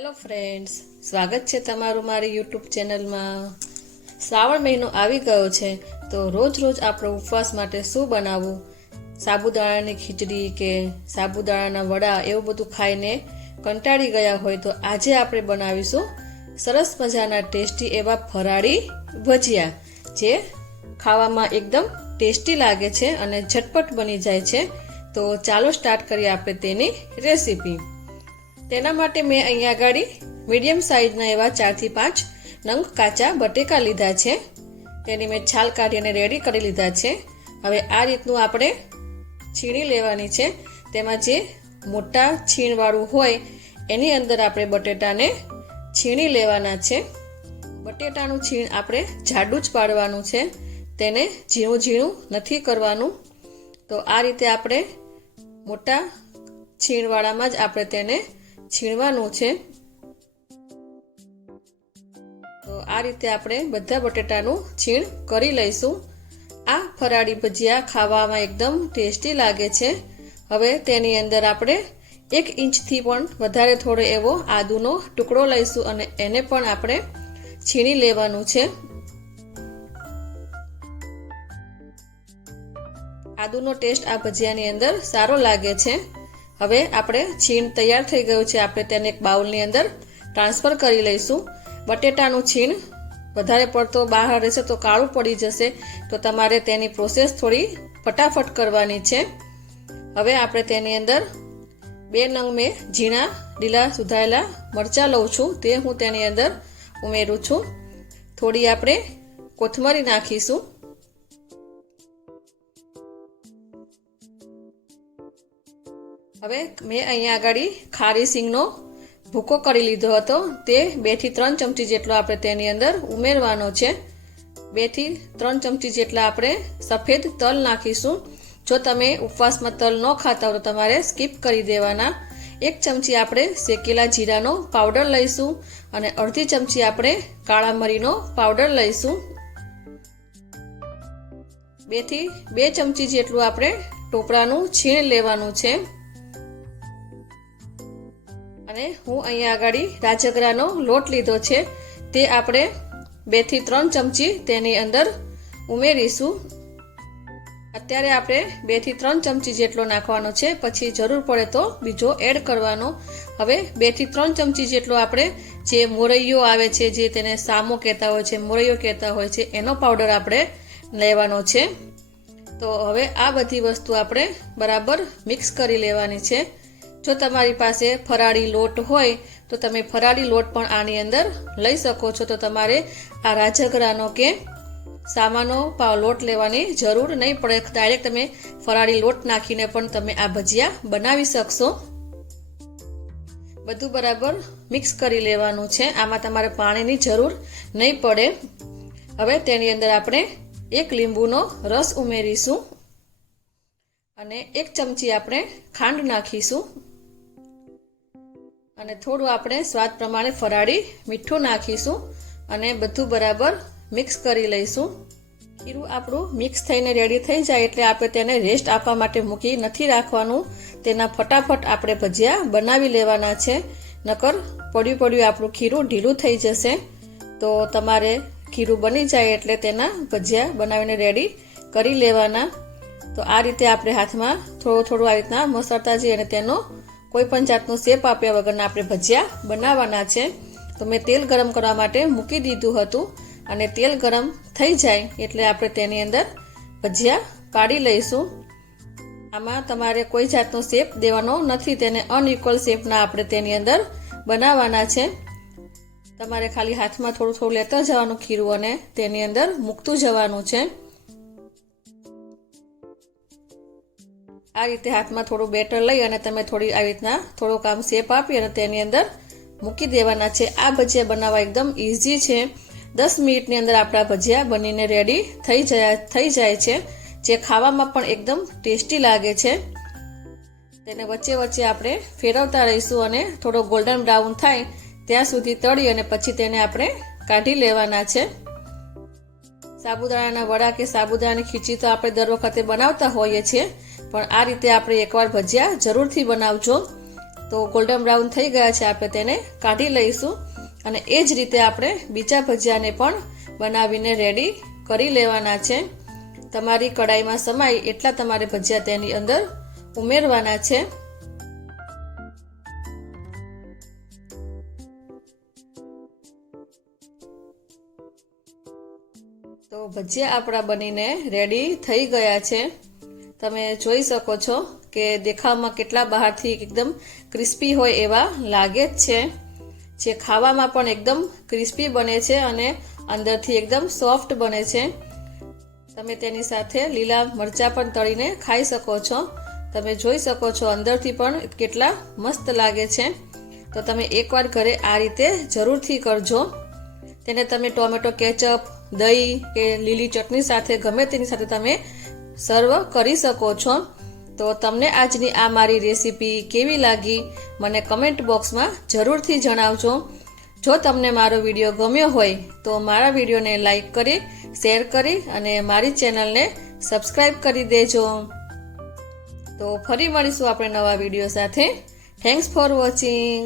Hello friends, સ્વાગત છે તમારું મારી યુટ્યુબ ચેનલમાં। શ્રાવણ મહિનો આવી ગયો છે તો રોજ રોજ આપણે ઉપવાસ માટે શું બનાવવું? સાબુદાણાની ખીચડી કે સાબુદાણાના વડા એવું બધું ખાઈને કંટાળી ગયા હોય તો આજે આપણે બનાવીશું સરસ મજાના ટેસ્ટી એવા ફરાળી ભજીયા, જે ખાવામાં એકદમ ટેસ્ટી લાગે છે અને ઝટપટ બની જાય છે। તો ચાલો સ્ટાર્ટ કરીએ આપણે તેની રેસીપી। તેના માટે મેં અહીંયા આગળ મીડિયમ સાઇઝના એવા 4 થી 5 નંગ કાચા બટેકા લીધા છે। તેની મેં છાલ કાઢીને રેડી કરી લીધા છે। હવે આ રીતનું આપણે છીણી લેવાની છે। તેમાં જે મોટા છીણવાળું હોય એની અંદર આપણે બટેટાને છીણી લેવાના છે। બટેટાનું છીણ આપણે જાડું જ પાડવાનું છે, તેને ઝીણું ઝીણું નથી કરવાનું। તો આ રીતે આપણે મોટા છીણવાળામાં જ આપણે તેને છીણવાનું છે। તો આ રીતે આપણે બધા બટેટાનું છીણ કરી લઈશું। આ ફરાળી ભજીયા ખાવામાં એકદમ ટેસ્ટી લાગે છે। હવે તેની અંદર આપણે 1 ઇંચથી પણ વધારે થોડો એવો આદુનો ટુકડો લઈશું અને એને પણ આપણે છીણી લેવાનું છે। આદુનો ટેસ્ટ આ ભજીયાની અંદર સારો લાગે છે। હવે આપણે છીણ તૈયાર થઈ ગયું છે, આપણે તેને એક બાઉલની અંદર ટ્રાન્સફર કરી લઈશું। બટેટાનું છીણ વધારે પડતો બહાર રહેશે તો કાળું પડી જશે, તો તમારે તેની પ્રોસેસ થોડી ફટાફટ કરવાની છે। હવે આપણે તેની અંદર 2 નંગ મેં ઝીણા લીલા સુધારેલા મરચાં લઉં છું, તે હું તેની અંદર ઉમેરું છું। થોડી આપણે કોથમરી નાખીશું। હવે મેં અહીંયા આગળ ખારી સિંગનો ભૂકો કરી લીધો હતો, તે 2 થી 3 ચમચી જેટલો આપણે તેની અંદર ઉમેરવાનો છે। 2 થી 3 ચમચી જેટલા આપણે સફેદ તલ નાખીશું। જો તમે ઉપવાસમાં તલ ન ખાતા હો તો તમારે સ્કીપ કરી દેવાના। 1 ચમચી આપણે શેકેલા જીરાનો પાવડર લઈશું અને અડધી ચમચી આપણે કાળા મરીનો પાવડર લઈશું। 2 થી 2 ચમચી જેટલું આપણે ટોપરાનું છીણ લેવાનું છે। અને હું અહીંયા આગળ રાજગરાનો લોટ લીધો છે, તે આપણે 2 થી 3 ચમચી તેની અંદર ઉમેરીશું। અત્યારે આપણે 2 થી 3 ચમચી જેટલો નાખવાનો છે, પછી જરૂર પડે તો બીજો એડ કરવાનો। હવે 2 થી 3 ચમચી જેટલો આપણે જે મોરૈયો આવે છે, જે તેને સામો કહેતા હોય છે, મોરૈયો કહેતા હોય છે, એનો પાવડર આપણે લેવાનો છે। તો હવે આ બધી વસ્તુ આપણે બરાબર મિક્સ કરી લેવાની છે। જો તમારી પાસે ફરાળી લોટ હોય તો તમે ફરાળી લોટ પણ આની અંદર લઈ શકો છો। તો તમારે આ રાજગરાનો કે સામાનો લોટ લેવાની જરૂર નહીં પડે, ડાયરેક્ટ તમે ફરાળી લોટ નાખીને પણ તમે આ ભજીયા બનાવી શકશો। બધું બરાબર મિક્સ કરી લેવાનું છે, આમાં તમારે પાણીની જરૂર નહીં પડે। હવે તેની અંદર આપણે 1 લીંબુનો રસ ઉમેરીશું અને 1 ચમચી આપણે ખાંડ નાખીશું અને થોડું આપણે સ્વાદ પ્રમાણે ફરાળી મીઠું નાખીશું અને બધું બરાબર મિક્સ કરી લઈશું। ખીરું આપણું મિક્સ થઈને રેડી થઈ જાય એટલે આપણે તેને રેસ્ટ આપવા માટે મૂકી નથી રાખવાનું, તેના ફટાફટ આપણે ભજીયા બનાવી લેવાના છે, નકર પડ્યું આપણું ખીરું ઢીલું થઈ જશે। તો તમારે ખીરું બની જાય એટલે તેના ભજીયા બનાવીને રેડી કરી લેવાના। તો આ રીતે આપણે હાથમાં થોડું આ રીતના મસળતા જઈએ અને તેનો કોઈ પણ જાતનો શેપ આપ્યા વગરના આપણે ભજીયા બનાવવાના છે। તો મેં તેલ ગરમ કરવા માટે મૂકી દીધું હતું અને તેલ ગરમ થઈ જાય એટલે આપણે તેની અંદર ભજીયા પાડી લઈશું। આમાં તમારે કોઈ જાતનો શેપ દેવાનો નથી, તેને અનઇક્વલ શેપના આપણે તેની અંદર બનાવવાના છે। તમારે ખાલી હાથમાં થોડું લેતા જવાનું ખીરું અને તેની અંદર મૂકતું જવાનું છે। આ રીતે હાથમાં થોડું બેટર લઈ અને તમે થોડી આવી રીતના થોડોક આમ શેપ આપી અને તેની અંદર મૂકી દેવાના છે। આ ભજીયા બનાવવા એકદમ ઇઝી છે, 10 મિનિટની અંદર આપણા ભજીયા બનીને રેડી થઈ જાય છે, જે ખાવામાં પણ એકદમ ટેસ્ટી લાગે છે। તેને વચ્ચે વચ્ચે આપણે ફેરવતા રહીશું અને થોડો ગોલ્ડન બ્રાઉન થાય ત્યાં સુધી તળી અને પછી તેને આપણે કાઢી લેવાના છે। સાબુદાણાના વડા કે સાબુદાણાની ખીચડી તો આપણે દર વખતે બનાવતા હોઈએ છીએ, પણ આ રીતે આપણે એકવાર ભજીયા જરૂરથી બનાવજો। તો ગોલ્ડન બ્રાઉન થઈ ગયા છે, આપણે તેને કાઢી લઈશું. અને એ જ રીતે આપણે બીજા ભજીયાને પણ બનાવીને રેડી કરી લેવાના છે. તમારી કડાઈમાં સમાય એટલા તમારે ભજીયા તેની અંદર ઉમેરવાના છે. તો ભજીયા આપણા બનીને રેડી થઈ ગયા છે. તમે જોઈ શકો છો કે દેખાવમાં કેટલા બહારથી એકદમ ક્રિસ્પી હોય એવા લાગે જ છે, જે ખાવામાં પણ એકદમ ક્રિસ્પી બને છે અને અંદરથી એકદમ સોફ્ટ બને છે. તમે તેની સાથે લીલા મરચાં પણ તળીને ખાઈ શકો છો. તમે જોઈ શકો છો અંદરથી પણ કેટલા મસ્ત લાગે છે. તો તમે એકવાર ઘરે આ રીતે જરૂરથી કરજો. તેને તમે ટોમેટો કેચઅપ, દહીં કે લીલી ચટણી સાથે ગમે તેની સાથે તમે સર્વ કરી શકો છો. તો તમને આજની આ મારી રેસીપી કેવી લાગી મને કમેન્ટ બોક્સમાં જરૂરથી જણાવજો. જો તમને મારો વિડીયો ગમ્યો હોય તો મારા વિડીયોને લાઈક કરી, શેર કરી અને મારી ચેનલને સબસ્ક્રાઈબ કરી દેજો. તો ફરી મળીશું આપણે નવા વિડીયો સાથે. Thanks for watching.